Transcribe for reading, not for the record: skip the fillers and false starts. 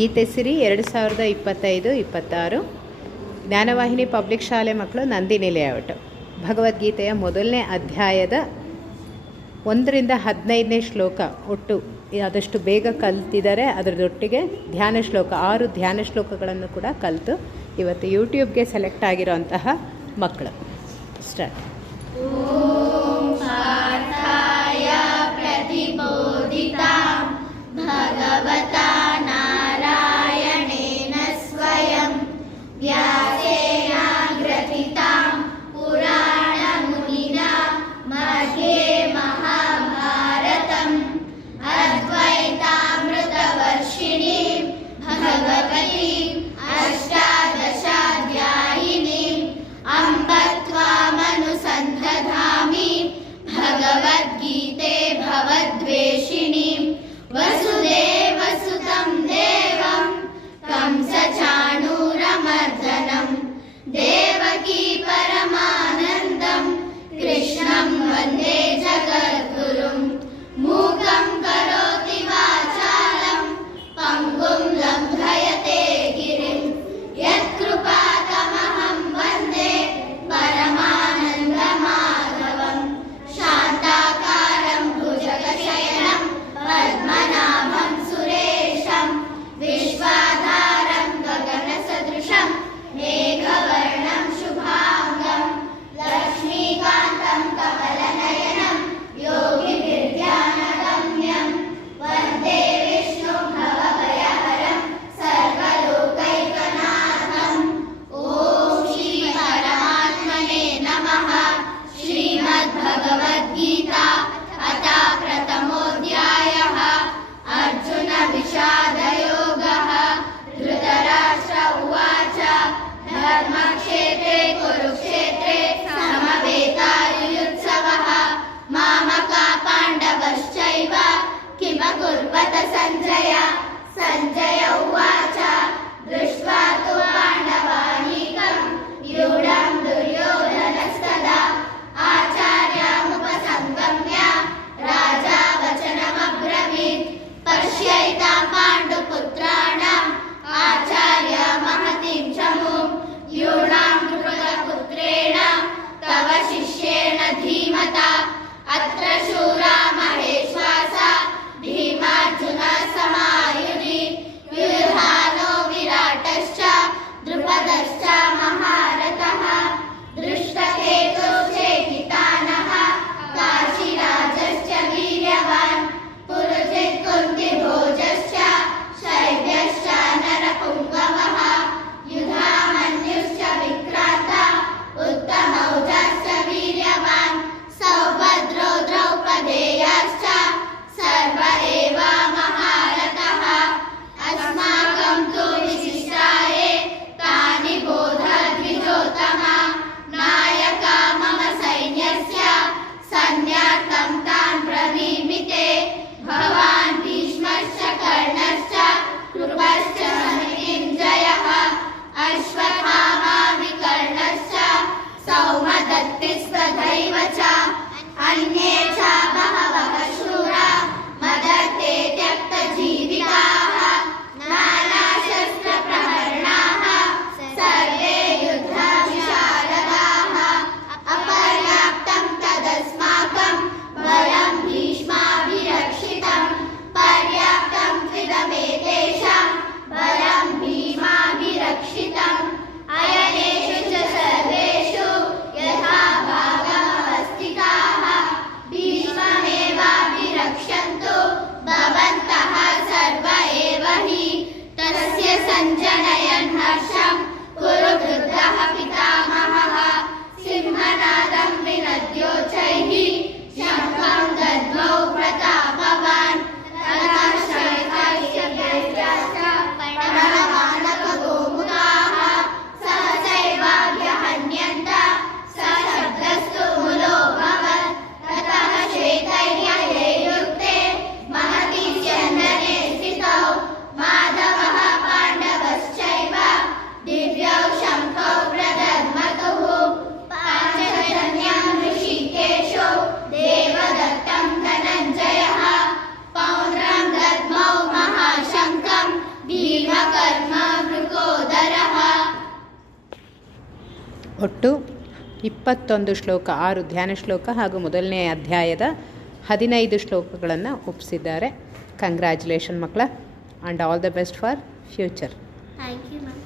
ಗೀತೆ ಸಿರಿ 2025-26 Jnanavahini public ಶಾಲೆ ಮಕ್ಕಳು Nandini layout. ಭಗವದ್ಗೀತೆಯ ಮೊದಲನೇ ಅಧ್ಯಾಯದ 1ರಿಂದ 15ನೇ ಶ್ಲೋಕ ಒಟ್ಟು ಆದಷ್ಟು ಬೇಗ ಕಲ್ತಿದ್ದಾರೆ. ಅದರದೊಟ್ಟಿಗೆ ಧ್ಯಾನ ಶ್ಲೋಕ 6 ಧ್ಯಾನ ಶ್ಲೋಕಗಳನ್ನು ಕೂಡ ಕಲಿತು ಇವತ್ತು ಯೂಟ್ಯೂಬ್ಗೆ ಸೆಲೆಕ್ಟ್ ಆಗಿರೋಂತಹ ಮಕ್ಕಳು. ಸ್ಟಾರ್ಟ್. ಓಂ ಪಾರ್ಥಾಯ ಪ್ರತಿಬೋಧಿತಾಂ ಭಗವತಾ ನಾರಾಯಣೇನ ಸ್ವಯಂ ವ್ಯಾಸೇನ ಗ್ರಥಿತಾಂ ಪುರಾಣಮುನಿನಾ ಮಧ್ಯೆ ಮಹಾಭಾರತಂ ಅದ್ವೈತಾಮೃತವರ್ಷಿಣೀಂ ಭಗವತೀಂ ಅಷ್ಟಾದಶಾಧ್ಯಾಯಿನೀಂ ಅಂಬ ತ್ವಾಮನುಸಂದಧಾಮಿ ಭಗವದ್ಗೀತೆ ಭವದ್ವೇಷಿಣೀಂ ವಸುದೇವಸುತಂ ಭೀಮಕರ್ಮ ವೃಕೋದರಃ. ಒಟ್ಟು 21 ಶ್ಲೋಕ, 6 ಧ್ಯಾನ ಶ್ಲೋಕ ಹಾಗೂ ಮೊದಲನೇ ಅಧ್ಯಾಯದ 15 ಶ್ಲೋಕಗಳನ್ನು ಒಪ್ಪಿಸಿದ್ದಾರೆ. ಕಂಗ್ರ್ಯಾಚುಲೇಷನ್ ಮಕ್ಕಳ, and all the best for future. Thank you ma'am.